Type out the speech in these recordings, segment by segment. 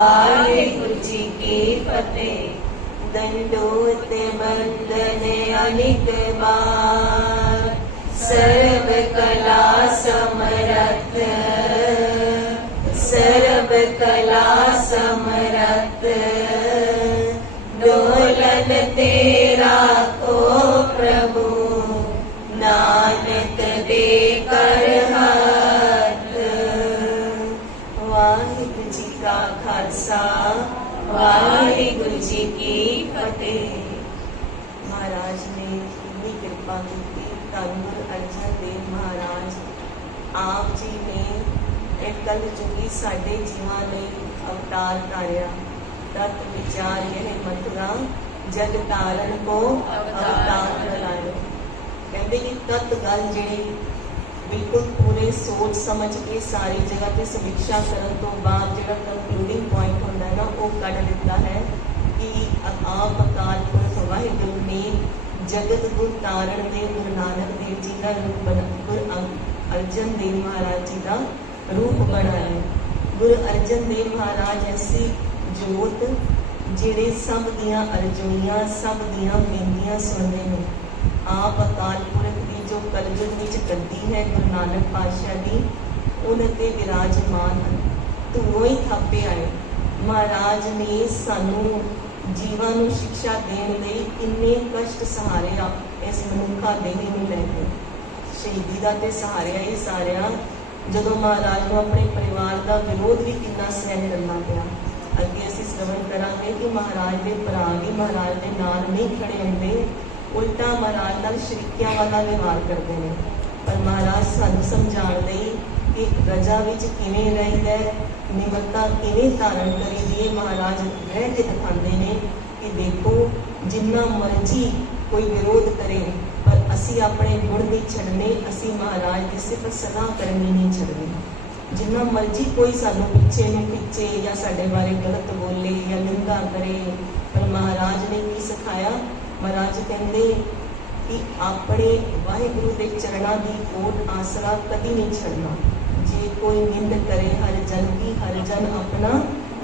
वाहिगुरु जी की फतेह। दंडोत बंदन अनिक बार, सर्व कला समरथ, सर्व कला समरथ। डोलन तेरा को प्रभु, नानक दे कर हाथ। वाहिगुरु जी का खालसा, वाहिगुरु जी की फतेह। महाराज ने इतनी कृपा की, धन गुरु अर्जन देव महाराज आप जी ने एक कल जुगी साडे जीवां लई अवतार धारिया। तत् विचार यह मथुरा, जग तारण को अवतार बनाए। कहते कि तत् गल जी बिल्कुल पूरे सोच समझ के सारी जगह पे समीक्षा करने तो बाद जो कंक्लूडिंग पॉइंट होता है ना, वो कढ़ दिता है कि आप अकाल पुरख वाहिगुरु ने जगत गुरु तारण देव गुरु नानक देव जी का रूप बना, गुरु अर्जन देव महाराज जी का रूप बनाया। गुरु अर्जन देव महाराज ऐसी जोत ਜਿਹੜੇ सब दियां अर्जुनियां सब दियां बेनतियां सुनते हैं। आप अकाल पुरख की जो कलयुग विच गद्दी है गुरु नानक पातशाह की, उनते विराजमान हैं। धूओं ही थापे आए। महाराज ने सानू जीवां नूं शिक्षा देण लई किन्ने कष्ट सहारे इस मनुखा देह नूं लैके। शहीदी दा ते सहारिया ही सारिया। जदों महाराज नूं अपने परिवार का विरोध भी कितना सहन करना पिया। अगे असीं श्रवण करांगे कि महाराज के भरा भी महाराज के नाल नहीं खड़े होंदे, उल्टा महाराज नाल शरीकियां वाला व्यवहार करते हैं। पर महाराज सानू समझाउण लई कि रजा विच किवें रहीदा, निमरता किवें धारण करीदी है, महाराज रह के दिखाते हैं कि देखो जिन्ना मर्जी कोई विरोध करे पर असी अपने गुण नहीं छड्डने, असी महाराज की सिर्फ सलाह करनी नहीं छड्डनी। जिन्ना मर्जी कोई सानू पिछे नूं खिंचे या साडे बारे गलत बोले या निंदा करे, पर महाराज ने की सिखाया। महाराज कहते कि अपने वाहिगुरु के चरणों की ओट आसरा कदी नहीं छड़ना। जे कोई निंद करे हर जन की, हर जन अपना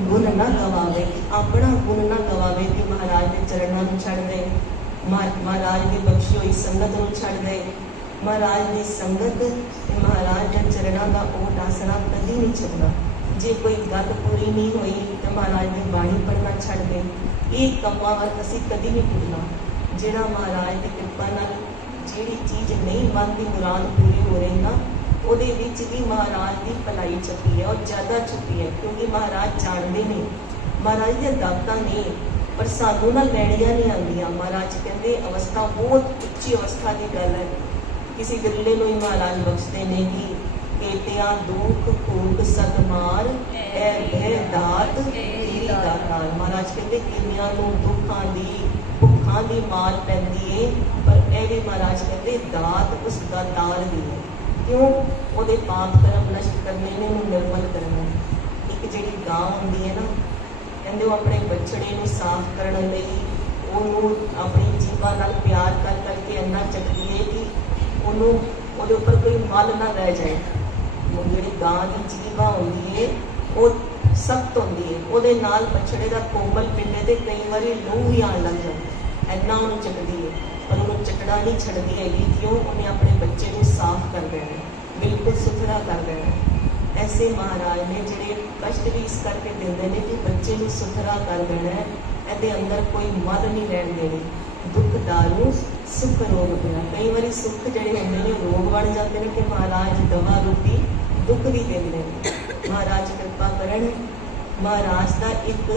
गुण ना गवावे, अपना गुण ना गवावे कि महाराज के चरणों में छड़ दे, महाराज की बख्शी हुई संगत में छड़ दे। महाराज की संगत महाराज के चरणों का ओट आसरा कदी नहीं छड़ना। जे कोई गल पूरी नहीं हुई तो महाराज की बाणी पढ़ना छड़ दे। ये कमां वल असीं कदी नहीं भुलना। जिहड़ा महाराज की कृपा नाल जिहड़ी चीज़ नहीं मन की मुराद पूरी हो रही ना, ਉਹਦੇ ਵਿੱਚ भी महाराज की भलाई छुपी है और ज़्यादा छुपी है, क्योंकि महाराज जानते नहीं, महाराज दी दातां ने पर सानू ना लैणियां नहीं आंदियां। महाराज कहते अवस्था बहुत उच्ची अवस्था की गल है। किसी बिरले नूं ही महाराज बख्शते ने कि केतिया दुख फूक सतमार ऐ भय दात तेरी दातार। महाराज कहते किन्नियां नूं दुखां दी भुखां दी मार पैंदी है, पर यह भी महाराज कहते दात उस दातार दी है। क्यों? ਉਹਦੇ पाप कर्म नष्ट करने ने, निर्मल करना। एक जिहड़ी गां हुंदी है ना, कहंदे वो अपने बछड़े नूं साफ करने लई ਉਹਨੂੰ अपनी जीवा नाल प्यार कर करके इन्ना चकदी है कि ਉਹਨੂੰ ਉਹਦੇ ਉੱਪਰ कोई मल ना रह जाए। जिहड़ी गां की जीवा हुंदी है वो सख्त हुंदी है, ਉਹਦੇ नाल बछड़े का कोमल पिंडे ते कई बारी लहू भी आण लग जाए, इन्ना ਉਹਨੂੰ चकदी है। पर उन्होंने चकड़ा नहीं छड़ती हैगी। क्यों? उन्हें अपने बच्चे को साफ कर देना, बिल्कुल सुथरा कर देना। ऐसे महाराज ने जिहड़े कष्ट भी इस करके देंदे ने कि बच्चे को सुथरा कर देना है, ਇਹਦੇ अंदर कोई मल नहीं रहन देनी। दुख दारू सुख रोग पिया। कई बार सुख जिहड़े होंदे ने रोग बन जाते हैं कि महाराज दवा रूपी दुख भी देंदे ने। महाराज कृपा करन। महाराज का एक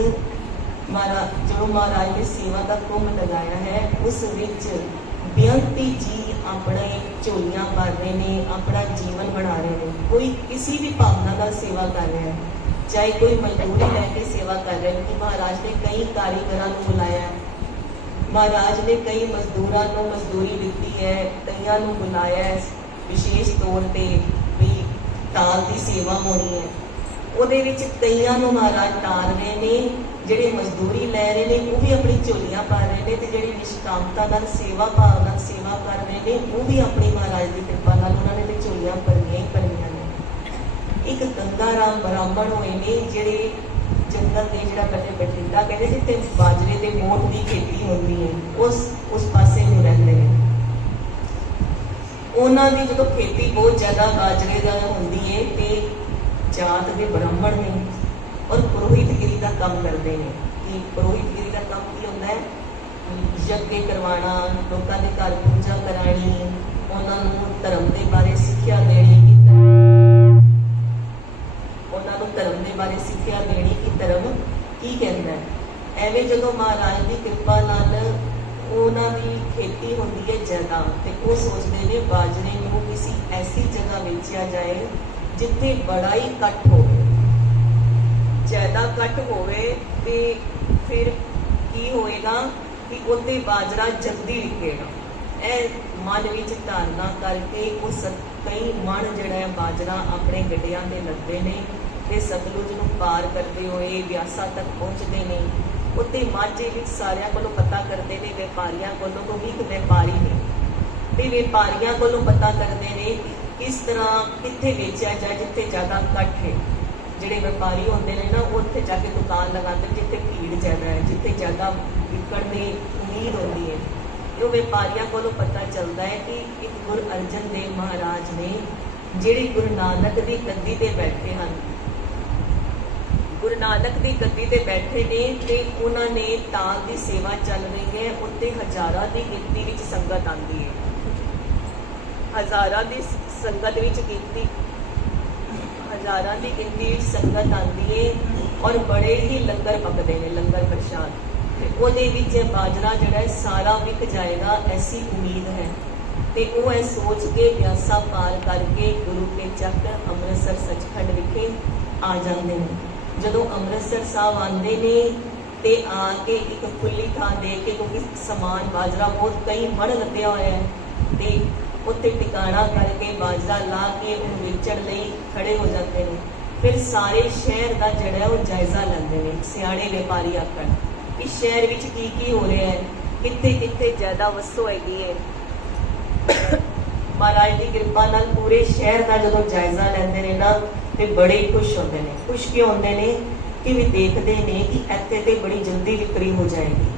जो महाराज ने सेवा का कुंभ लगाया है, उस विच बेअंती जी अपने झोलियां भर रहे हैं, अपना जीवन बना रहे हैं। कोई किसी भी भावना का सेवा कर रहा है, चाहे कोई मजदूरी लैके सेवा कर रहे हैं कि महाराज ने कई कारीगरों को बुलाया है, महाराज ने कई मजदूरों को मजदूरी दी है, कईयां को बुलाया है विशेष तौर पर भी टाल की सेवा होनी है। ਉਹਦੇ ਵਿੱਚ ਕਈਆਂ ਨੂੰ महाराज टाल रहे हैं, ਜਿਹੜੇ मजदूरी लै रहे हैं वो भी अपनी झोलियां पा रहे हैं, तो ਜਿਹੜੀ निष्कामता नाल सेवा भाव नाल सेवा कर रहे हैं वो भी अपनी महाराज की कृपा नाल उन्होंने तो झोलियां भरनियां ही भरनियां ने। एक गंगा राम ब्राह्मण होए ने, ਜਿਹੜੇ जंगल के जिहड़ा कदे बठिंडा कहते जिथे बाजरे के मोठ की खेती होती है उस पासे में रहते हैं। उन्हां दी जदों खेती बहुत ज़्यादा बाजरे का होंदी है ते जात के ब्राह्मण ने और पुरोहितगिरी का काम करते हैं। कि पुरोहितगिरी का काम की होता है? यज्ञ करवाना, लोगों के घर पूजा करानी, उन्होंने धर्म के बारे सिक्ख्या देनी धर्म के बारे सिक्ख्या देनी कि धर्म की कहता है। एवं जो महाराज की कृपा नाल उन्हां दी खेती होंदी है ज़्यादा ते वो सोचते हैं बाजरे को किसी ऐसी जगह बेचा जाए जिथे बड़ा ही कट हो, ज़्यादा कट होवे ते फिर की होएगा कि उत्ते बाजरा जल्दी विकेगा। यह मन विच धारणा करके उस कई मन जिहड़ा है बाजरा अपने गड्डियां ते लगते हैं ते सतलुज नूं पार करते हुए व्यासा तक पहुँचते हैं। उत्ते माझे विच सारियां कोलों पता करते हैं, व्यापारियों कोलों को भी एक व्यापारी ने ते व्यापारियों कोलों पता करते हैं किस तरह कित्थे बेचा जाए जिथे ज़्यादा कट है। जिहड़े व्यापारी होंदे ने ना उत्थे जाके दुकान लगाते जिथे भीड़ ज़्यादा है, जिथे ज़्यादा विकण की उम्मीद होती है। तो व्यापारियों कोलों पता चलता है कि एक गुरु अर्जन देव महाराज ने जिहड़े गुरु नानक की गद्दी ते बैठे हैं, गुरु नानक की गद्दी ते बैठे ने ते उन्होंने ताल की सेवा चल रही है, उत्ते हज़ारां की गिनती विच संगत आती है। हज़ारां की संगत विच गिनती हज़ारां की गिनती विच संगत आती है और बड़े ही लंगर पकते हैं, लंगर प्रशाद। ਉਹਦੇ ਵਿੱਚ बाजरा ਜਿਹੜਾ सारा विक जाएगा ऐसी उम्मीद है। तो वो है सोच के व्यासा पार करके गुरु के चक अमृतसर सचखंड विखे आ जाते हैं। जदों अमृतसर साहब आते हैं तो आके एक खुली थान दे के, क्योंकि समान बाजरा बहुत कई मण लद्या होया है, तो उत्ते टिकाणा करके बाजरा ला के उन्हें बेचण लई खड़े हो जाते हैं। फिर सारे शहर का जिहड़ा वो जायजा लेंदे ने। सियाणे व्यापारी आखण इस शहर विच की हो रहा है, कित्थे कित्थे ज़्यादा वसो हैगी है। महाराज की कृपा नाल पूरे शहर का जो जायजा लेंदे ने ना ते बड़े खुश होंदे ने। खुश क्यों होंदे ने कि भी देखते हैं कि इत्थे ते बड़ी जल्दी विक्री हो जाएगी।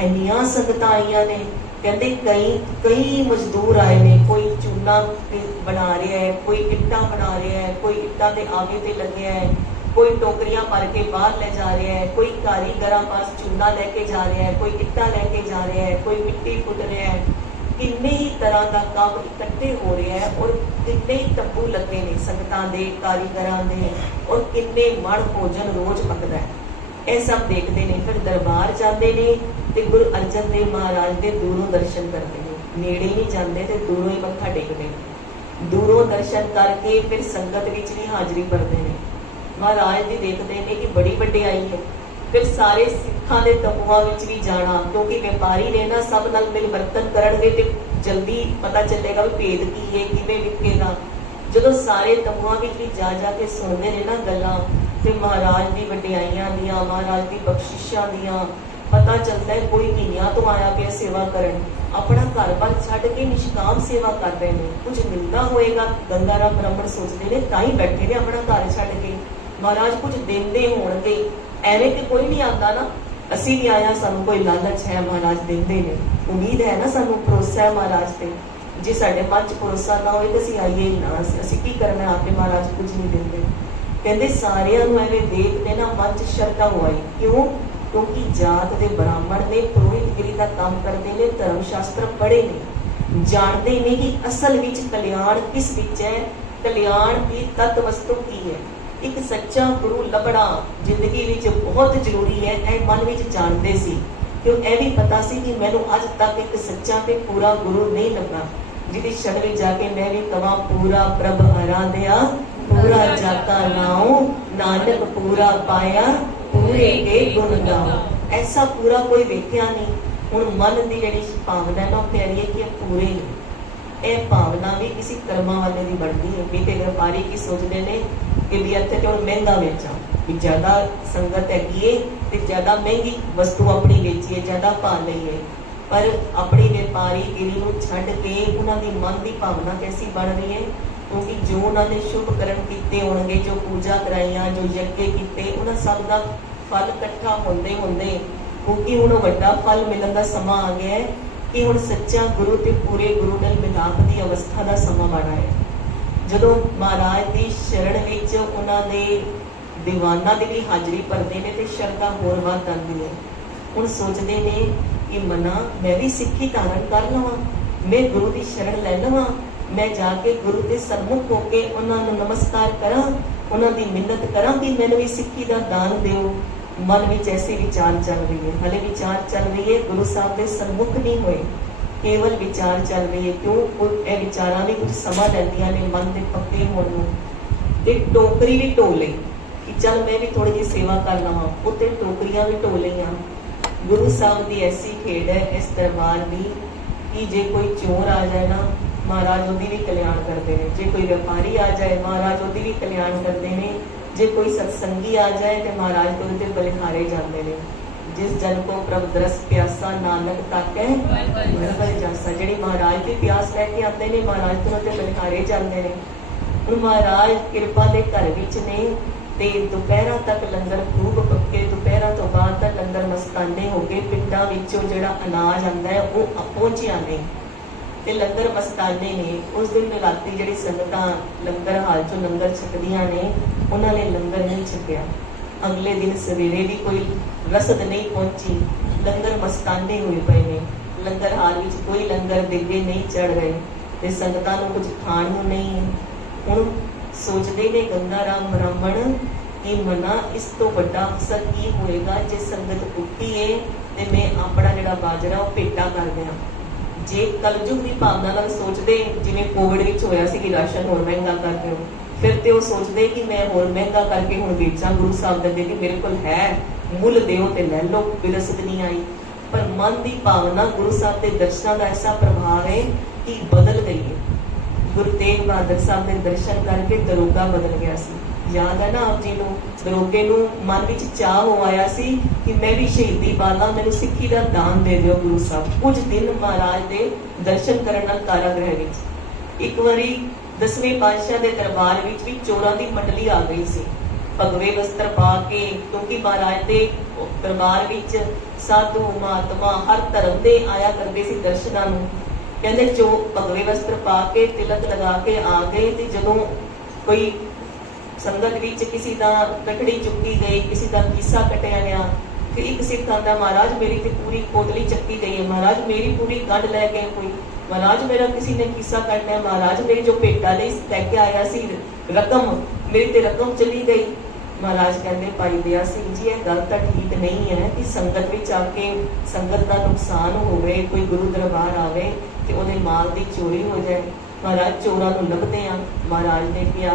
इन्नियां संगतां आईयां ने, कहते कई मजदूर आए ने, कोई चूना बना रहा है, कोई इट्टां बना रहा है, कोई इट्टां ते आगे ते लग्या है, कोई टोकरियां भर के बाहर ले जा रहा है, कोई कारीगरां पास चूना लेके जा रहा है, कोई इट्टां लेके जा रहा है, कोई मिट्टी पुट रहा है। किन्ने ही तरह का काम इकट्ठे हो रहा है और किन्ने ही तंबू लगे ने संगतां दे, कारीगरां दे, और किन्ने मण भोजन रोज पकदा है। यह सब देखते हैं। फिर दरबार जाते हैं तो गुरु अर्जन देव महाराज के दूरों दर्शन करते हैं, नेड़े नहीं जाते तो दूरों ही मत्था टेकते हैं। दूरों दर्शन करके फिर संगत विच भी हाजरी भरते हैं। महाराज जी देखते हैं कि बड़ी वड्डियाई है। फिर सारे सिखां दे तंबूआं विच भी जाना, क्योंकि व्यापारी ने ना सब नाल मिल वर्तन करनगे ते जल्दी पता चलेगा भी भेद की है, किवें विकेगा। जदों सारे तंबूआं विच भी जा के सुनते हैं ना गल्लां, ते महाराज दी वड्डियाइयां दियां, महाराज दी बख्शिशां दियां पता चलता है। कोई महीनों तो आया पिया सेवा करन, अपना घर बार छड्ड के निष्काम सेवा कर रहे हैं। कुछ मिलता होएगा, गंगाराम ब्राह्मण सोचते हैं तां ही बैठे ने अपना घर छड्ड के, महाराज कुछ देंदे होणगे। एवें तो कोई नहीं आता ना, असी भी आया, सानू कोई लालच है, महाराज देंदे ने, उम्मीद है ना, सानू भरोसा है महाराज ते। जे साडे मन च भरोसा ना होए तो असी आइए ही ना, असी की करना, आपे महाराज कुछ नहीं देंदे। कहते सारियां नूं एवें देख के ना मन च शरधा हो आई। क्यों? क्योंकि जात के ब्राह्मण ने पुरोहितगिरी का काम करते हैं, धर्म शास्त्र पढ़े ने, जानते हैं कि असल विच कल्याण किस विच है, कल्याण की तत्व वस्तु की है। एक सच्चा गुरु लभना जिंदगी विच बहुत जरूरी है। यह मन विच जानते सी, क्यों यह भी पता सी कि मैनू अज तक एक सच्चा ते पूरा गुरु नहीं लगा, जिहदी शरण विच जाके मैं भी कवां पूरा प्रभ आराध्या, पूरा जाका नाऊ, नानक पूरा पाया, पूरे के गुण गाओ। ऐसा पूरा कोई वेख्या नहीं। हुण मन की जिहड़ी भावना ना कह रही है कि पूरे नहीं। यह भावना भी किसी कर्मा वाले की बनती है। भी व्यापारी की सोचते हैं कि भी इत्थे तो महंगा बेचा, भी ज़्यादा संगत हैगी है तो ज़्यादा महंगी वस्तु अपनी बेचीए, ज़्यादा भाव लईए। पर अपनी व्यापारी गिरी को छड्ड के उन्होंने मन की भावना कैसी बन रही है, क्योंकि जो उन्होंने शुभ कर्म किए होंगे, जो पूजा कराइया, जो यज्ञ किए, उन्होंने सब का फल इकट्ठा होंदे होंदे, क्योंकि हुण वड्डा फल मिलण दा समां आ गया है कि हुण सच्चा गुरु ते पूरे गुरु नाल मिलाप दी अवस्था दा समां बड़ा है। जदों महाराज दी शरण विच उन्हां दे दीवाना दी भी हाजरी भरदे ने ते शरधा होर वध आंदी है। हुण सोचदे ने कि मना मैं भी सिੱਖੀ धारण कर लवां, मैं गुरु दी शरण लै लवां, मैं जाके गुरु के सन्मुख होके उन्होंने नमस्कार करा, उन्होंने मिन्नत करा कि मैंने भी सिੱਖੀ का दान दिओ। मन में ऐसे विचार चल रही है, हले विचार चल रही है, गुरु साहब के सन्मुख नहीं हुए, केवल विचार चल रही है। क्यों ये विचारां भी कुछ समा लैंदियां ने मन के पक्के होण नूं। ते टोकरी भी ढो लई कि चल मैं भी थोड़ी जी सेवा कर लवां, उत्ते टोकरियां भी ढो लईआं। गुरु साहब की ऐसी खेड है इस दरबार की कि जे कोई चोर आ जाए ना, महाराज उहदी भी कल्याण करते हैं। जे कोई व्यापारी आ जाए, महाराज उहदी भी कल्याण करते हैं। जे कोई सत्संगी आ जाए तो महाराज तो उहदे बलिहारे जाते हैं। जिस जन को प्रभ दरस प्यासा नानक ताकै बल जासा, जिहड़ी महाराज की प्यास लैके आते हैं महाराज तो उहदे बलिहारे जाते हैं। हुण महाराज किरपा के घर विच ने ते दोपहरा तक लंगर खूब पक्के, दोपहरा तो बाद तक लंगर मस्ताने हो गए। पिंडां विचों जिहड़ा अनाज आंदा है वो पहुंचिया नहीं ते लंगर मस्ताने ने। उस दिन राती जिहड़ी संगतां लंगर हाल चों लंगर छकदियां ने, उन्होंने लंगर नहीं छकिया। अगले दिन सवेरे भी कोई रसद नहीं पहुंची, लंगर मस्ताने हुए पे ने। लंगर हाल विच कोई लंगर दिव्य नहीं चढ़ रहे ते संगतां नूं कुछ खाण नूं नहीं। हुण सोचदे ने गंगा राम ब्राह्मण कि मना इस तो वड्डा अवसर की होएगा जे संगत उठी है ते मैं अपना जिहड़ा बाजरा वो भेटा कर दियां। जे कलयुग की भावना नाल सोचते, जिवें कोविड विच होया सी कि राशन होर महंगा कर दिओ, फिर तो वो सोचते कि मैं होर महंगा करके हुण बेचां। गुरु साहब दे कि मेरे कोल है, मुल दिओ ते लै लो, विरसत नहीं आई। पर मन की भावना गुरु साहब के दर्शनां का ऐसा प्रभाव है कि बदल गई है। गुरु तेग बहादुर साहब के दर्शन करके दरोगा बदल गया सी। याद है ना आप जी नूं, दरोगे नूं मन विच चाह हो आया सी कि मैं भी शहीदी पाला, मैनूं सिੱਖੀ का दान दे दिओ गुरु साहब। कुछ दिन महाराज के दर्शन करन नाल कारागृह विच एक वारी 10वें पातशाह के दरबार विच भी चोरां की मंडली आ गई सी, भगवे वस्त्र पा के। क्योंकि महाराज के दरबार विच साधु महात्मा हर धर्म के आया करते सी दर्शनां नूं। कहते जो भगवे वस्त्र पा के तिलक लगा के आ गए, तो जदों कोई संगत विच किसी का कटड़ी चुकी गई, किसी का कीसा कटिया गया, फिर एक सिख आंदा महाराज मेरी तो पूरी पोटली चक्की गई है, महाराज मेरी पूरी गंढ लै गए कोई, महाराज मेरा किसी ने कीसा काटना है, महाराज मेरी जो भेटा लैके आया सी रकम, मेरी तो रकम चली गई। महाराज कहते भाई दया सिंह जी यह गल तो ठीक नहीं है कि संगत में आके संगत का नुकसान होवे, कोई गुरु दरबार आवे तो उहदे माल की चोरी हो जाए। महाराज चोरां नूं लभदे आ। महाराज ने कहा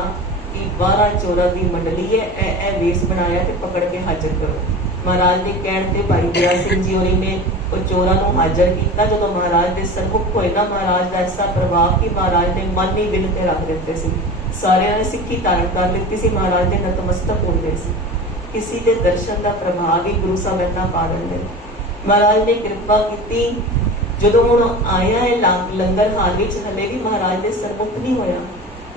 कि 12 चोरां की मंडली है, ए वेश बनाया तो पकड़ के हाजिर करो। महाराज के कहण ते भाई दया सिंह जी होरी ने वो चोरां नूं हाजिर किया। जो महाराज के सन्मुख होए ना, महाराज का ऐसा प्रभाव कि महाराज ने मन ही विन के रख दिते सी। सारे ने सिੱਖੀ धारण कर ली सी, महाराज के नतमस्तक हो गए सी। किसी के दर्शन का प्रभाव ही गुरु साहब इतना पा देंगे। महाराज ने कृपा की। जो हुण आया है लंगर हाल विच, हले भी महाराज के सन्मुख नहीं होया।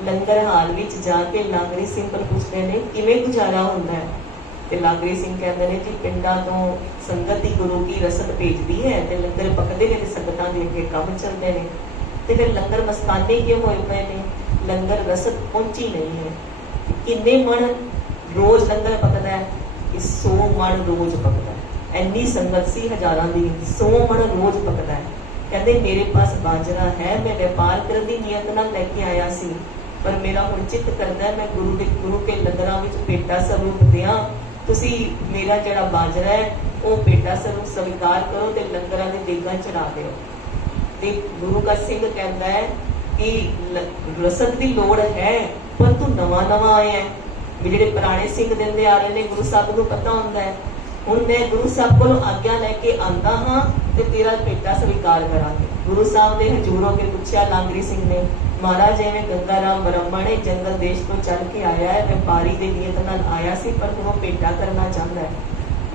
लंगर हाल विच जाके लागरी सिंह कोल पुछदे ने किवें गुजारा हुंदा है, ते लागरी सिंह कहंदे ने जी पिंडां तो संगत ही गुरु की रसद भेजदी है ते लंगर पकदे ने ते संगतां दे अगे काम चलदे ने। ते फिर लंगर मस्ताने क्यों होए पए ने? लंगर रसद पहुंची नहीं है। किन्ने मन रोज लंगर पकदा है? 100 मन रोज पकदा है। इन्नी संगत सी हजारां दी, 100 मन रोज पकदा है। कहते मेरे पास बाजरा है, मैं व्यापार करने की नियत नाल लैके आया सी, पर मेरा हुण चित्त करदा है मैं गुरु के लंगरां विच भेटा स्वरूप दियां। तुसी मेरा जिहड़ा बाजरा है वो भेटा स्वरूप स्वीकार करो ते लंगरां दे देगां चढ़ा दिओ। ते गुरु का सिंह कहता है कि रसद की लोड़ है, पर तू नवा नवा आया है। जिहड़े पुराने सिंह देंदे आ रहे ने गुरु साहब को पता होंदा है। हुण मैं गुरु साहब को आग्ञा लैके आंदा हाँ ते तेरा भेटा स्वीकार करांगे। गुरु साहब ने हजूर होके पूछा लांगरी सिंह ने, महाराज एवें गंगा राम ब्राह्मण है, जंगल देश तो चल के आया है, व्यापारी की नीयत नाल आया सी, पर हुण वो भेटा करना चाहता है।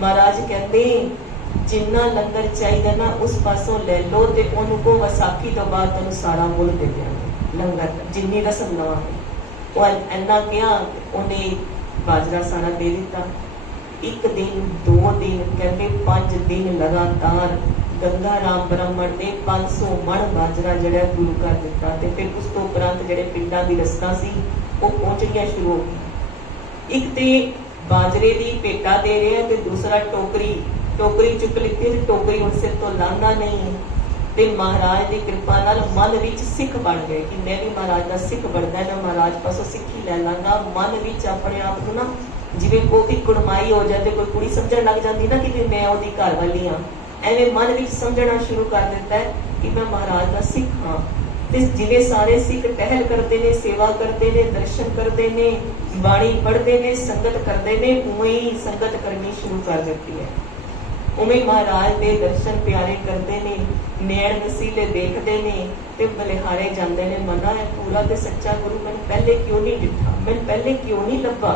महाराज कहते जिन्ना लंगर चाहिए ना उस पासों ले लो ते उन्होंने को वसाखी तो बाद तेन सारा मुल दे देंगे लंगर जिन्नी रसम लवांगे। वो इन्ना कहा उन्हें बाजरा सारा दे दिता। एक दिन 2 दिन कहते 5 दिन लगातार गंगा राम ब्राह्मण ने 500 मण बाजरा जड़ा गुरु कर दिता ते फिर उस तो उपरंत जड़े पिंडां दी रस्तां सी वो पहुंचणियां शुरू हो गई। एक ते बाजरे दी भेटा दे रहे हैं ते दूसरा टोकरी चुक लिती ते टोकरी हुण सिर तो लांदा नहीं है। ते महाराज की कृपा नाल मन विच सिख बन गए कि मैं भी महाराज का सिख बनना है, मैं महाराज पासों सिक्खी लै लांगा। मन विच अपने आप को ना जिवें कोई कुड़माई हो जाए, कोई कुड़ी समझण लग जाती ना कि मैं ओहदी घर वाली हाँ, एवें मन विच समझना शुरू कर दिता है कि मैं महाराज का सिख हाँ। ते जिवें सारे सिख टहल करते ने, सेवा करते ने, दर्शन करते ने, बाणी पढ़ते ने, संगत करते ने, उवें ही संगत करनी शुरू कर देती है। उमें महाराज के दर्शन प्यारे करते ने, नैण नसीले देखते ने ते बलिहारे जाते ने। मना है पूरा ते सच्चा गुरु मैंने पहले क्यों नहीं दिखा, मैंने पहले क्यों नहीं लभा,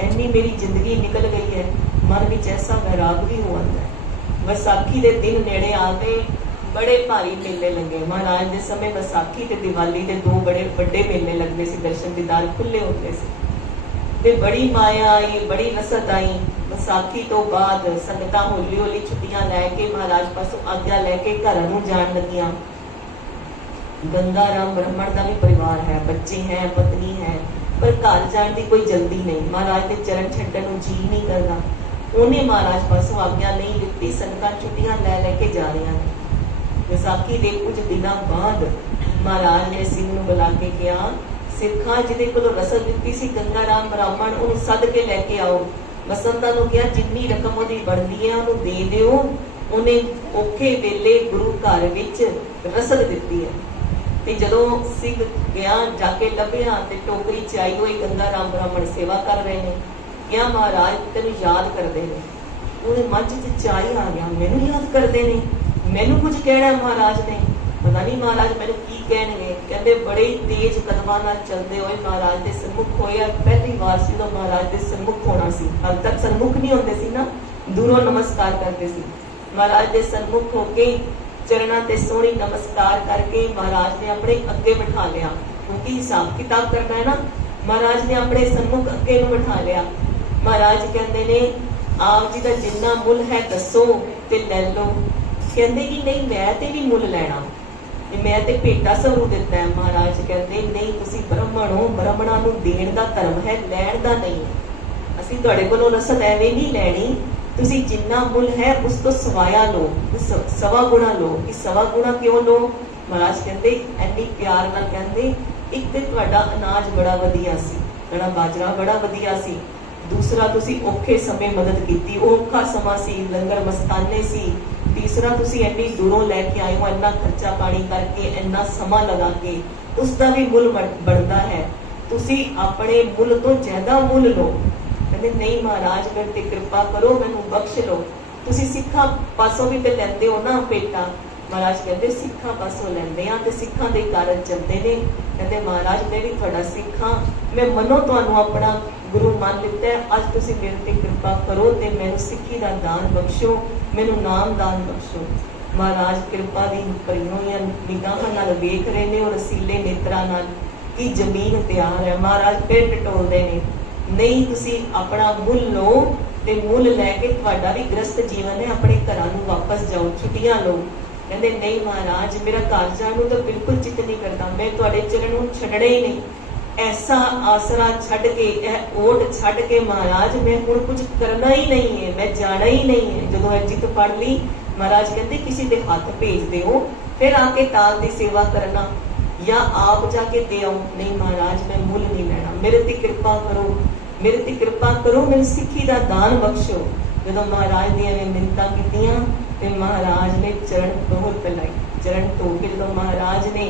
ऐनी मेरी जिंदगी निकल गई है। मन में ऐसा वैराग भी हो आता है। वैसाखी के दिन नेड़े आ गए, बड़े भारी मेले लगे महाराज के समय। वैसाखी ते दिवाली के 2 बड़े बड़े मेले लगते सी, दर्शन दीदार खुले होते सी ते बड़ी माया आई, बड़ी रसद आई। वैसाखी तो बाद संगतां हौली हौली छुट्टियां लैके महाराज पासों आग्या लैके घर नूं जाण लगियां। गंगा राम ब्राह्मण का भी परिवार है, बच्चे हैं, पत्नी है, पर घर जाने की कोई जल्दी नहीं। महाराज के चरण छड्डण नूं जी नहीं करदा। उन्हें महाराज पासों आग्या नहीं दित्ती, संगतां छुट्टियां लैके जा रही हैं। वैसाखी के कुछ दिनों बाद महाराज ने सिंह नूं बुला के कहा, सिखा जिहदे कोलों रसद दित्ती सी गंगा राम ब्राह्मण, उन्हें सद के लैके आओ। बसंता नूं कहा जिन्नी रकम उहदी बनदी है उहनूं दे दिओ। उन्हें औखे वेले गुरु घर विच रसद दित्ती है। ते जदों सिंह गया जाके लभ्या ते टोकरी च आई होई गंगा राम ब्राह्मण सेवा कर रहे ने। क्या महाराज तेनूं याद करदे ने। उहदे मन च चाई आ गया, मैनूं याद करदे ने, मैनूं कुछ कहना महाराज ने, पता नहीं महाराज मैनूं की कहणगे। कहंदे बड़े तेज कदमां नाल चलदे होए महाराज दे सन्मुख होया। पहली वार सी जदों महाराज दे सन्मुख होना सी, हाल तक सन्मुख नहीं होंदे सी ना, दूरों नमस्कार करते सी। महाराज दे सन्मुख होके चरणा ते सोहनी नमस्कार करके महाराज ने अपने अगे बिठा लिया, क्योंकि हिसाब किताब करना है ना। महाराज ने अपने सन्मुख अगे नूं बिठा लिया। महाराज कहंदे ने आप जी दा जिन्ना मुल है दसो ते लै लो। कहंदे कि नहीं मैं ते नहीं मुल लैना, मैं ते भेटा सरू दिता है। महाराज कहते नहीं तुसी ब्राह्मण हो, ब्राह्मणां नूं देण दा धर्म है, लैण दा नहीं। असीं तुहाडे कोलों रसद एवें नहीं लैणी, तुसी जिन्ना मुल है उस तो सवाया लो, सवा गुणा लो। कि सवा गुणा क्यों लो? महाराज कहते एनी प्यार नाल कहंदे एक ते तुहाडा अनाज बड़ा वधिया सी, तुहाडा बाजरा बड़ा वधिया सी। दूसरा तुसी औखे समय मदद कीती, औखा समा सी, लंगर मस्ताने सी। तीसरा तुसी एनी दूरों लैके आए हो, इन्ना खर्चा पानी करके, इन्ना समा लगा के, उसका भी मुल बनता है। तुसी अपने मुल तो ज्यादा मुल लो। कहते नहीं महाराज मेरे ते कृपा करो, मैनूं बख्श लो। तुसी सिखा पासों भी तो लैंदे हो ना भेटा। महाराज कहते सिखा पासों लैंदे हां ते सिखां दे कारण चलदे ने। कहते महाराज मैं भी तुहाडा सिख हां, मैं मनो तुहानूं अपना गुरु मान लिता है। अज तुसी मेरे ते कृपा करो ते मैनूं सिक्खी दा दान बख्शो, मैनूं नाम दान बख्शो। महाराज कृपा दी भरी होईयां निगाहां नाल वेख रहे ने और रसीले नेत्रां नाल कि जमीन तैयार है। महाराज फिर टटोलदे ने नहीं तुसी अपना मुल लो ते मुल लैके तुहाडा भी गृहस्थ जीवन है, अपने घरां नूं वापस जाओ, छुट्टियां लो। कहंदे नहीं महाराज मेरा घर जाण नूं तां बिल्कुल चित नहीं करदा, मैं तुहाडे चरण नूं छड्डणे ही नहीं। ऐसा आसरा छड़ के, ओट छड़ के महाराज मैं हुण कुछ करना ही नहीं है, मैं जाना ही नहीं है। जदों मैं जित फड़ ली महाराज कहते किसी के हाथ भेज दो, फिर आके ताल की सेवा करना या आप जाके दे आओ। नहीं महाराज मैं मुल नहीं लेना, मेरे ते कृपा करो, मेरे ते कृपा करो, मेरी सिक्खी दा दान बख्शो। जदों महाराज ने एवें मिन्नतां कीतियां ते महाराज ने चरण टोहर पिलाई। चरण टो के जदों महाराज ने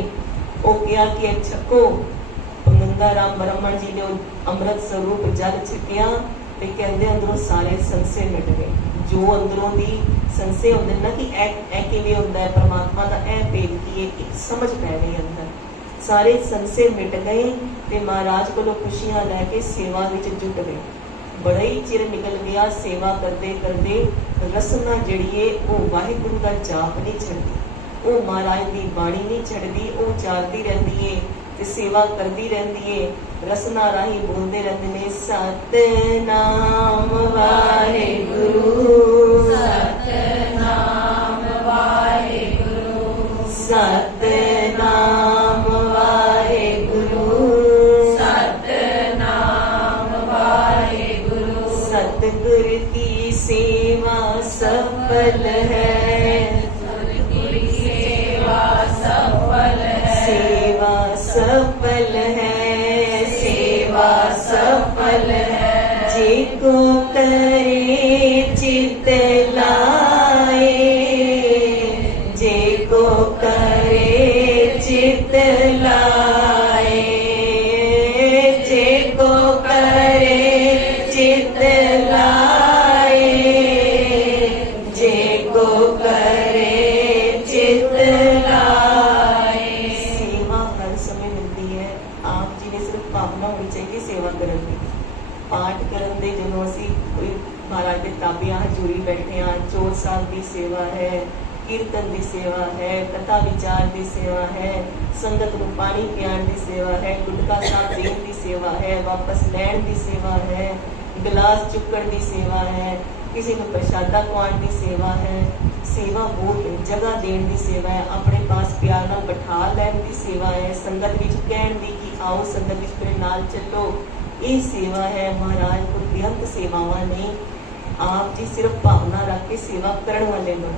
ओ कहा कि छको, गंगा राम ब्राह्मण जी ने अमृत स्वरूप जल छकिया ते कहंदे अंदरों सारे संशय मिट गए। जो अंदरों दी संशय होंदे ना कि ऐ किवें हुंदा है, परमात्मा दा ऐ भेद की एक समझ पै गई अंदर, सारे संशय मिट गए ते महाराज कोलों खुशियां लैके सेवा विच जुट गए। बड़ा ही चिर निकल गया सेवा करते करते। रसना जिहड़ी है वो वाहिगुरू दा जाप नहीं छड्डदी, वो महाराज दी बाणी नहीं छड्डदी, वो उचारदी रहंदी है ਤੇ ਸੇਵਾ ਕਰਦੀ ਰਹਿੰਦੀ ਏ। ਰਸਨਾ ਰਾਹੀਂ ਬੋਲਦੇ ਰਹਿੰਦੇ ਨੇ ਸਤਿਨਾਮ ਵਾਹਿਗੁਰੂ, ਸਤਿਨਾਮ ਵਾਹਿਗੁਰੂ, ਸਤਿਨਾਮ ਵਾਹਿਗੁਰੂ, ਸਤਿਨਾਮ ਵਾਹਿਗੁਰੂ। ਸਤਿਗੁਰ ਕੀ ਸੇਵਾ ਸਫਲ ਹੈ, ਸਤਿਗੁਰ ਕੀ ਸੇਵਾ ਸਫਲ ਹੈ, ਸੇਵਾ ਸਫਲ ਹੈ, ਸੇਵਾ ਸਫਲ ਹੈ। ਜੇ ਕੋ ਕਰੇ ਚਿਤ ਲਾਏ, ਜੇ ਕੋ ਕਰੇ ਚਿਤ ਲਾਏ, ਜੇ ਕੋ ਕਰੇ ਚਿਤ ਲਾਏ, ਜੇ ਕੋ ਕਰੇ ਚਿਤ ਲਾਏ। ਸੇਵਾ ਹਰ ਸਮੇਂ ਮਿਲਦੀ ਹੈ। ਆਪ ਜੀ ਨੇ ਸਿਰਫ ਭਾਵਨਾ ਹੋਣੀ ਚਾਹੀਦੀ ਸੇਵਾ ਕਰਨ ਦੀ। ਪਾਠ ਕਰਨ ਦੇ ਜਦੋਂ ਅਸੀਂ ਕੋਈ ਮਹਾਰਾਜ ਦੇ ਤਾਬਿਆਂ ਹਜ਼ੂਰੀ ਬੈਠੇ ਹਾਂ, ਚੌਰ ਸਾਹਿਬ ਦੀ ਸੇਵਾ ਹੈ, ਕੀਰਤਨ ਦੀ ਸੇਵਾ ਹੈ, ਕਥਾ ਵਿਚਾਰ ਦੀ ਸੇਵਾ ਹੈ, ਸੰਗਤ ਨੂੰ ਪਾਣੀ ਪਿਆਉਣ ਦੀ ਸੇਵਾ ਹੈ, ਗੁਟਕਾ ਸਾਹਿਬ ਦੇਣ ਦੀ ਸੇਵਾ ਹੈ, ਵਾਪਸ ਲੈਣ ਦੀ ਸੇਵਾ ਹੈ, ਗਲਾਸ ਚੁੱਕਣ ਦੀ ਸੇਵਾ ਹੈ, ਕਿਸੇ ਨੂੰ ਪ੍ਰਸ਼ਾਦਾ ਖਵਾਉਣ ਦੀ ਸੇਵਾ ਹੈ। ਸੇਵਾ ਬਹੁਤ ਹੈ, ਜਗ੍ਹਾ ਦੇਣ ਦੀ ਸੇਵਾ ਹੈ, ਆਪਣੇ ਪਾਸ ਪਿਆਰ ਨਾਲ ਬਿਠਾ ਲੈਣ ਦੀ ਸੇਵਾ ਹੈ, ਸੰਗਤ ਵਿੱਚ ਕਹਿਣ ਦੀ ਕਿ ਆਓ ਸੰਗਤ ਵਿੱਚ ਮੇਰੇ ਨਾਲ ਚੱਲੋ, ਇਹ ਸੇਵਾ ਹੈ। ਮਹਾਰਾਜ ਕੋਲ ਬੇਅੰਤ ਸੇਵਾਵਾਂ ਨੇ। ਆਪ ਜੀ ਸਿਰਫ ਭਾਵਨਾ ਰੱਖ ਕੇ ਸੇਵਾ ਕਰਨ ਵਾਲੇ ਨੇ।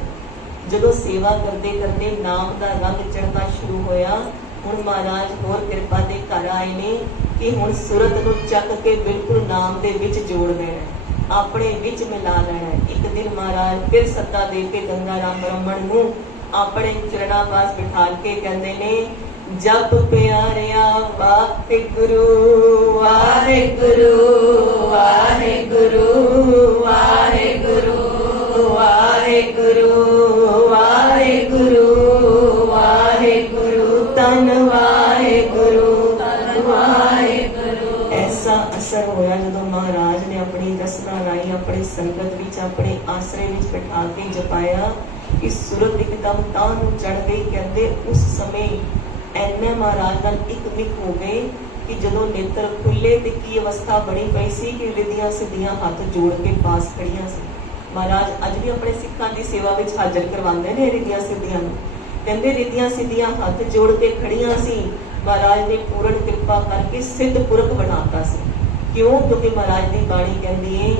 ਜਦੋਂ ਸੇਵਾ ਕਰਦੇ ਕਰਦੇ ਨਾਮ ਦਾ ਰੰਗ ਚੜ੍ਹਨਾ ਸ਼ੁਰੂ ਹੋਇਆ, ਹੁਣ ਮਹਾਰਾਜ ਹੋਰ ਕਿਰਪਾ ਦੇ ਘਰ ਆਏ ਨੇ ਕਿ ਹੁਣ ਸੁਰਤ ਨੂੰ ਚੱਕ ਕੇ ਬਿਲਕੁਲ ਨਾਮ ਦੇ ਵਿੱਚ ਜੋੜ ਦੇਣਾ, ਆਪਣੇ ਵਿੱਚ ਮਿਲਾ ਲੈਣਾ। ਇੱਕ ਦਿਨ ਮਹਾਰਾਜ ਫਿਰ ਸੱਦਾ ਦੇ ਕੇ ਗੰਗਾ ਰਾਮ ਬ੍ਰਹਮਣ ਨੂੰ ਆਪਣੇ ਚਰਨਾਂ ਪਾਸ ਬਿਠਾ ਕੇ ਕਹਿੰਦੇ ਨੇ, ਜਪ ਪਿਆਰਿਆ ਵਾਹਿਗੁਰੂ ਵਾਹਿਗੁਰੂ ਵਾਹਿਗੁਰੂ ਵਾਹਿਗੁਰੂ ਵਾਹਿਗੁਰੂ ਵਾਹਿਗੁਰੂ ਵਾਹਿਗੁਰੂ ਧੰਨ ਵਾਹਿਗੁਰੂ ਧੰਨ ਵਾਹਿਗੁਰੂ। ਐਸਾ ਅਸਰ ਹੋਇਆ ਜਦੋਂ ਮਹਾਰਾਜ ਨੇ ਆਪਣੀ ਰਸਨਾ ਰਾਹੀਂ ਆਪਣੀ ਸੰਗਤ ਵਿੱਚ ਆਪਣੇ ਆਸਰੇ ਵਿੱਚ ਬਿਠਾ ਕੇ ਜਪਾਇਆ ਕਿ ਸੁਰਤ ਇੱਕਦਮ ਤਾਂ ਨੂੰ ਚੜ ਗਈ। ਕਹਿੰਦੇ ਉਸ ਸਮੇਂ ਐਨੇ ਮਹਾਰਾਜ ਨਾਲ ਇੱਕ ਮਿਕ ਹੋ ਗਏ ਕਿ ਜਦੋਂ ਨੇਤਰ ਖੁੱਲੇ ਤੇ ਕੀ ਅਵਸਥਾ ਬਣੀ ਪਈ ਸੀ ਕਿ ਰਿੱਧੀਆਂ ਸਿੱਧੀਆਂ ਹੱਥ ਜੋੜ ਕੇ ਪਾਸ ਖੜੀਆਂ ਸੀ। ਮਹਾਰਾਜ ਅੱਜ ਵੀ ਆਪਣੇ ਸਿੱਖਾਂ ਦੀ ਸੇਵਾ ਵਿੱਚ ਹਾਜ਼ਰ ਕਰਵਾਉਂਦੇ ਨੇ ਰਿੱਧੀਆਂ ਸਿੱਧੀਆਂ ਨੂੰ। ਕਹਿੰਦੇ ਰਿੱਧੀਆਂ ਸਿੱਧੀਆਂ ਹੱਥ ਜੋੜ ਕੇ ਖੜੀਆਂ ਸੀ। ਮਹਾਰਾਜ ਨੇ ਪੂਰਨ ਕਿਰਪਾ ਕਰਕੇ ਸਿੱਧ ਪੁਰਖ ਬਣਾਤਾ ਸੀ। ਕਿਉਂ? ਕਿਉਂਕਿ ਮਹਾਰਾਜ ਦੀ ਬਾਣੀ ਕਹਿੰਦੀ ਹੈ,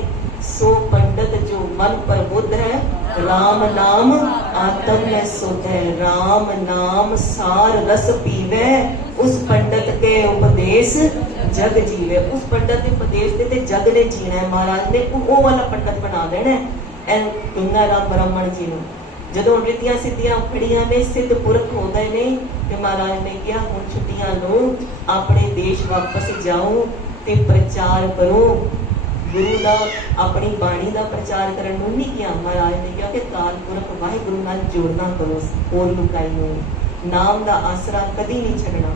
ਸੋ ਪੰਡਤ ਜੋ ਮਨ ਪ੍ਰਬੁੱਧ ਹੈ, ਰਾਮ ਨਾਮ ਆਤਮ में सुध है, राम नाम सार रस पीवे, उस पंडित के उपदेश जग जीवे। उस पंडित के उपदेश ते जग ने जीना है। महाराज ने वो वाला पंडित बना देना है गंगा राम ब्राह्मण जी ने। ਜਦੋਂ ਰਿੱਧੀਆਂ ਸਿੱਧੀਆਂ ਖੜੀਆਂ ਨੇ, ਸਿੱਧ ਪੁਰਖ ਹੋ ਗਏ ਨੇ ਤੇ ਮਹਾਰਾਜ ਨੇ ਕਿਹਾ ਹੁਣ ਛੁੱਟੀਆਂ ਲਓ, ਆਪਣੇ ਦੇਸ਼ ਵਾਪਸ ਜਾਓ ਤੇ ਪ੍ਰਚਾਰ ਕਰੋ। ਗੁਰੂ ਦਾ ਆਪਣੀ ਬਾਣੀ ਦਾ ਪ੍ਰਚਾਰ ਕਰਨ ਨੂੰ ਨਹੀਂ ਕਿਹਾ। ਮਹਾਰਾਜ ਨੇ ਕਿਹਾ ਕਿ ਕਾਲ ਪੁਰਖ ਵਾਹਿਗੁਰੂ ਨਾਲ ਜੋੜਨਾ ਕਰੋ, ਹੋਰ ਲੁਕਾਈ ਨੂੰ ਨਾਮ ਦਾ ਆਸਰਾ ਕਦੀ ਨਹੀਂ ਛੱਡਣਾ।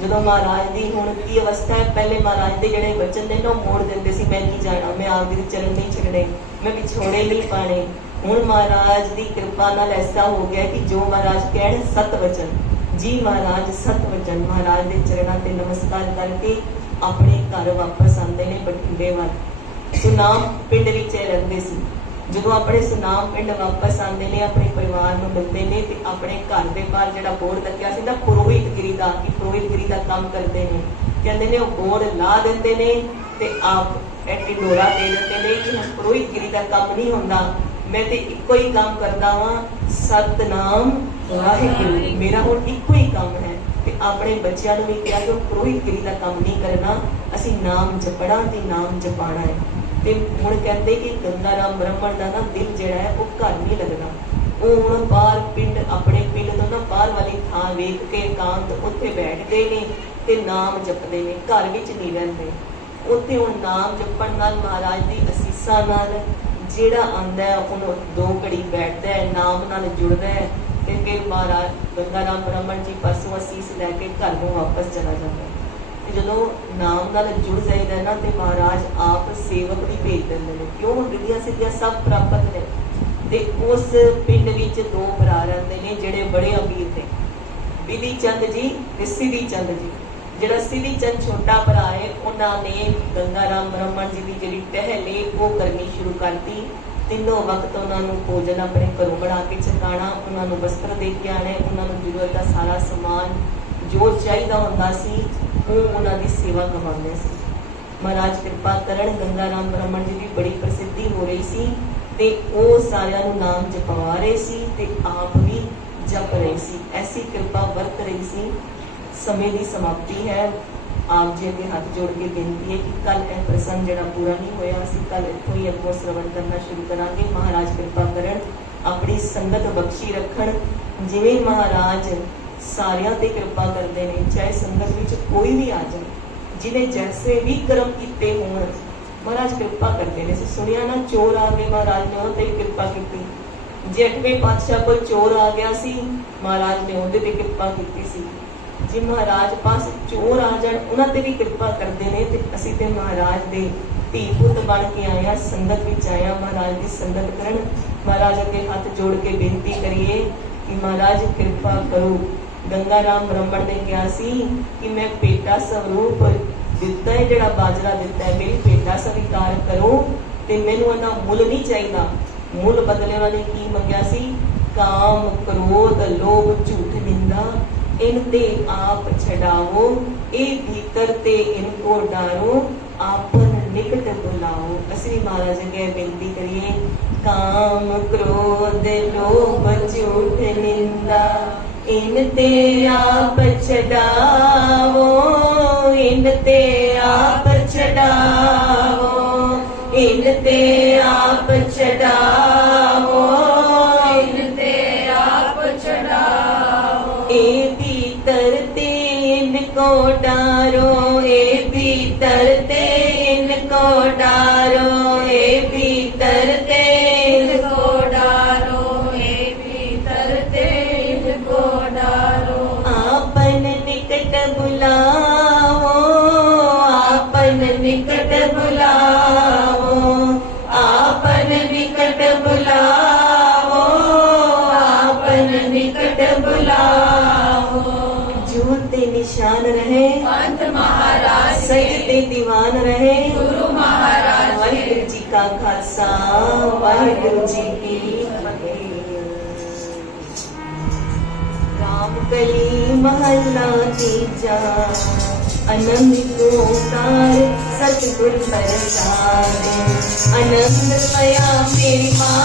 ਜਦੋਂ ਮਹਾਰਾਜ ਦੀ ਹੁਣ ਕੀ ਅਵਸਥਾ ਹੈ, ਪਹਿਲੇ ਮਹਾਰਾਜ ਦੇ ਜਿਹੜੇ ਵਚਨ ਨੇ ਉਹ ਮੋੜ ਦਿੰਦੇ ਸੀ, ਮੈਂ ਨਹੀਂ ਜਾਣਾ, ਮੈਂ ਆਪ ਦੇ ਚਰਨ ਨਹੀਂ ਛੱਡਣੇ, ਮੈਂ ਵਿਛੋੜੇ ਨਹੀਂ ਪਾਣੇ। ਹੁਣ ਮਹਾਰਾਜ ਦੀ ਕਿਰਪਾ ਨਾਲ ਐਸਾ ਹੋ ਗਿਆ ਕਿ ਜੋ ਮਹਾਰਾਜ ਕਹਿਣ ਸਤ ਵਚਨ ਜੀ ਮਹਾਰਾਜ ਸਤ ਵਚਨ। ਮਹਾਰਾਜ ਦੇ ਚਰਨਾਂ ਤੇ ਨਮਸਕਾਰ ਕਰਕੇ ਆਪਣੇ ਘਰ ਵਾਪਸ ਆਉਂਦੇ ਨੇ ਬਠਿੰਡੇ ਵੱਲ। ਸੁਨਾਮ ਪਿੰਡ ਵਿੱਚ ਰਹਿੰਦੇ ਸੀ। ਜਦੋਂ ਆਪਣੇ ਸੁਨਾਮ ਪਿੰਡ ਵਾਪਸ ਆਉਂਦੇ ਨੇ, ਆਪਣੇ ਪਰਿਵਾਰ ਨੂੰ ਮਿਲਦੇ ਨੇ ਤੇ ਆਪਣੇ ਘਰ ਦੇ ਬਾਹਰ ਜਿਹੜਾ ਬੋਰਡ ਲੱਗਿਆ ਸੀ ਨਾ ਪੁਰੋਹਿਤਗਿਰੀ ਦਾ, ਕਿ ਪੁਰੋਹਿਤਗਿਰੀ ਦਾ ਕੰਮ ਕਰਦੇ ਨੇ, ਕਹਿੰਦੇ ਨੇ ਉਹ ਬੋਰਡ ਲਾ ਦਿੰਦੇ ਨੇ ਤੇ ਆਪ ਐਟੀ ਡੋਰਾ ਦੇ ਦਿੰਦੇ ਨੇ ਕਿ ਪੁਰੋਹਿਤਗਿਰੀ ਦਾ ਕੰਮ ਨਹੀਂ ਹੁੰਦਾ, ਮੈਂ ਤੇ ਇੱਕੋ ਹੀ ਕੰਮ ਕਰਦਾ ਵਾਂ, ਸਤਨਾਮ ਵਾਹਿਗੁਰੂ, ਮੇਰਾ ਹੁਣ ਇੱਕੋ ਹੀ ਕੰਮ ਹੈ। ਤੇ ਆਪਣੇ ਬੱਚਿਆਂ ਨੂੰ ਵੀ ਕਿਹਾ ਕਿ ਪੁਰੋਹਿਤਗਿਰੀ ਦਾ ਕੰਮ ਨਹੀਂ ਕਰਨਾ, ਅਸੀਂ ਨਾਮ ਜਪਣਾ ਤੇ ਨਾਮ ਜਪਾਣਾ ਹੈ। ਤੇ ਹੁਣ ਕਹਿੰਦੇ ਕਿ ਗੰਗਾ ਰਾਮ ਬ੍ਰਹਮਣ ਦਾ ਨਾ ਦਿਲ ਜਿਹੜਾ ਹੈ ਉਹ ਘਰ ਨਹੀਂ ਲੱਗਦਾ। ਉਹ ਹੁਣ ਬਾਹਰ ਪਿੰਡ, ਆਪਣੇ ਪਿੰਡ ਤੋਂ ਨਾ ਬਾਹਰ ਵਾਲੀ ਥਾਂ ਵੇਖ ਕੇ ਇਕਾਂਤ ਉੱਥੇ ਬੈਠਦੇ ਨੇ ਤੇ ਨਾਮ ਜਪਦੇ ਨੇ, ਘਰ ਵਿੱਚ ਨਹੀਂ ਰਹਿੰਦੇ। ਉੱਥੇ ਹੁਣ ਨਾਮ ਜਪਣ ਨਾਲ ਮਹਾਰਾਜ ਦੀ ਅਸੀਸਾਂ ਨਾਲ ਜਿਹੜਾ ਆਂਦਾ ਹੈ ਉਹਨੂੰ 2 ਘੜੀ ਬੈਠਦਾ ਹੈ, ਨਾਮ ਨਾਲ ਜੁੜਦਾ ਹੈ ਤੇ ਫਿਰ ਮਹਾਰਾਜ ਗੰਗਾ ਰਾਮ ਬ੍ਰਹਮਣ ਜੀ ਪਾਸੋਂ ਅਸੀਸ ਲੈ ਕੇ ਘਰ ਨੂੰ ਵਾਪਸ ਚਲਾ ਜਾਂਦਾ ਹੈ। ਤੇ ਜਦੋਂ ਨਾਮ ਨਾਲ ਜੁੜ ਜਾਈਦਾ ਨਾ ਤੇ ਮਹਾਰਾਜ ਆਪ ਸੇਵਕ ਵੀ ਭੇਜ ਦਿੰਦੇ ਨੇ। ਕਿਉਂ? ਰਿੱਧੀਆਂ ਸਿੱਧੀਆਂ ਸਭ ਪ੍ਰਾਪਤ ਨੇ। ਤੇ ਉਸ ਪਿੰਡ ਵਿੱਚ 2 ਭਰਾ ਰਹਿੰਦੇ ਨੇ ਜਿਹੜੇ ਬੜੇ ਅਮੀਰ ਨੇ, ਬਿਧੀ ਚੰਦ ਜੀ ਤੇ ਸਿਧੀ ਚੰਦ ਜੀ। ਜਿਹੜਾ ਸਿਵੀ ਚੰਦ ਛੋਟਾ ਭਰਾ ਹੈ ਉਹਨਾਂ ਨੇ ਗੰਗਾ ਰਾਮ ਬ੍ਰਾਹਮਣ ਜੀ ਦੀ ਜਿਹੜੀ ਟਹਿਲ ਹੈ ਉਹ ਕਰਨੀ ਸ਼ੁਰੂ ਕਰਤੀ। ਤਿੰਨੋਂ ਵਕਤ ਉਹਨਾਂ ਨੂੰ ਭੋਜਨ ਆਪਣੇ ਘਰੋਂ ਬਣਾ ਕੇ ਛਕਾਣਾ, ਉਹਨਾਂ ਨੂੰ ਵਸਤਰ ਦੇ ਕੇ ਆਣੇ, ਉਹਨਾਂ ਨੂੰ ਜ਼ਰੂਰਤ ਦਾ ਸਾਰਾ ਸਮਾਨ ਜੋ ਚਾਹੀਦਾ ਹੁੰਦਾ ਸੀ ਉਹ ਉਹਨਾਂ ਦੀ ਸੇਵਾ ਕਰਵਾਉਂਦੇ ਸੀ। ਮਹਾਰਾਜ ਕਿਰਪਾ ਕਰਨ, ਗੰਗਾ ਰਾਮ ਬ੍ਰਾਹਮਣ ਜੀ ਦੀ ਬੜੀ ਪ੍ਰਸਿੱਧੀ ਹੋ ਰਹੀ ਸੀ ਤੇ ਉਹ ਸਾਰਿਆਂ ਨੂੰ ਨਾਮ ਜਪਵਾ ਰਹੇ ਸੀ ਤੇ ਆਪ ਵੀ ਜਪ ਰਹੇ ਸੀ। ਐਸੀ ਕਿਰਪਾ ਵਰਤ ਰਹੀ ਸੀ। ਸਮੇਂ ਦੀ ਸਮਾਪਤੀ ਹੈ। ਆਪ ਜੀ ਅੱਗੇ ਹੱਥ ਜੋੜ ਕੇ ਬੇਨਤੀ ਹੈ ਕਿ ਕੱਲ ਇਹ ਪ੍ਰਸੰਗ ਜਿਹੜਾ ਪੂਰਾ ਨਹੀਂ ਹੋਇਆ, ਅਸੀਂ ਕੱਲ ਇੱਥੋਂ ਹੀ ਅੱਗੋਂ ਸ਼ਰਵਣ ਕਰਨਾ ਸ਼ੁਰੂ ਕਰਾਂਗੇ। ਮਹਾਰਾਜ ਕਿਰਪਾ ਕਰਨ, ਆਪਣੀ ਸੰਗਤ ਬਖਸ਼ੀ ਰੱਖਣ। ਜਿਵੇਂ ਮਹਾਰਾਜ ਸਾਰਿਆਂ ਤੇ ਕਿਰਪਾ ਕਰਦੇ ਨੇ, ਚਾਹੇ ਸੰਗਤ ਵਿੱਚ ਕੋਈ ਵੀ ਆ ਜਾਏ, ਜਿਹਨੇ ਜੈਸੇ ਵੀ ਕਰਮ ਕੀਤੇ ਹੋਣ, ਮਹਾਰਾਜ ਕਿਰਪਾ ਕਰਦੇ ਨੇ। ਅਸੀਂ ਸੁਣਿਆ ਨਾ, ਚੋਰ ਆ ਗਏ, ਮਹਾਰਾਜ ਨੇ ਉਹ ਤੇ ਕਿਰਪਾ ਕੀਤੀ। ਜੇ 8ਵੇਂ ਪਾਤਸ਼ਾਹ ਕੋਲ ਚੋਰ ਆ ਗਿਆ ਸੀ, ਮਹਾਰਾਜ ਨੇ ਉਹਦੇ ਤੇ ਕਿਰਪਾ ਕੀਤੀ ਸੀ। ਜੇ ਮਹਾਰਾਜ ਪਾਸ ਚੋਰ ਆ ਜਾਣ, ਉਹਨਾਂ ਤੇ ਵੀ ਕਿਰਪਾ ਕਰਦੇ ਨੇ। ਤੇ ਅਸੀਂ ਤੇ ਮਹਾਰਾਜ ਦੇ ਧੀ ਪੁੱਤ ਬਣ ਕੇ ਆਇਆ, ਸੰਗਤ ਵਿੱਚ ਆਇਆ, ਮਹਾਰਾਜ ਦੀ ਸੰਗਤ ਕਰਨ। ਮਹਾਰਾਜ ਅੱਗੇ ਹੱਥ ਜੋੜ ਕੇ ਬੇਨਤੀ ਕਰੀਏ ਕਿ ਮਹਾਰਾਜ ਕਿਰਪਾ ਕਰੋ। ਗੰਗਾ ਰਾਮ ਬ੍ਰਾਹਮਣ ਨੇ ਕਿਹਾ ਸੀ ਕਿ ਮੈਂ ਭੇਟਾ ਸਰੂਪ ਦਿੱਤਾ ਹੈ, ਜਿਹੜਾ ਬਾਜਰਾ ਦਿੱਤਾ ਹੈ, ਮੇਰੀ ਭੇਟਾ ਸਵੀਕਾਰ ਕਰੋ ਤੇ ਮੈਨੂੰ ਇਹਦਾ ਮੁੱਲ ਨਹੀਂ ਚਾਹੀਦਾ। ਮੁੱਲ ਬਦਲੇ ਉਹਨਾਂ ਨੇ ਕੀ ਮੰਗਿਆ ਸੀ? ਕਾਮ, ਕ੍ਰੋਧ, ਲੋਭ, ਝੂਠ, ਨਿੰਦਾ, इन ते आप छड़ाओ, ए भीतर ते इनको डारो, आपन निकट बुलाओ। ਅਸੀਂ ਵੀ ਮਹਾਰਾਜ ਅੱਗੇ ਬੇਨਤੀ ਕਰੀਏ, ਕਾਮ, ਕ੍ਰੋਧ, ਲੋਭ, ਝੂਠ, ਨਿੰਦਾ, इन ते आप छड़ाओ, इन ते आप छड़ाओ, इन ते आप छड़ाओ, इन ते आप छड़ाओ। ए भीतर ते इनको डारो, ए भीतर ते इनको डारो, ए भीतर ते इनको डारो, ए भीतर ते इनको डारो। आपन निकट बुलाओ, आपन निकट बुलाओ, आपन निकट बुलाओ, आपन निकट बुलाओ। जो ते निशान रहे, पंत महाराज सच ते दीवान रहे। गुरु महाराज वाहिगुरु जी का खालसा, वाहिगुरु जी की फतेह। रामकली महला तीजा, आनंद ओंकार सतगुर प्रसाद। आनंद मया मेरी माँ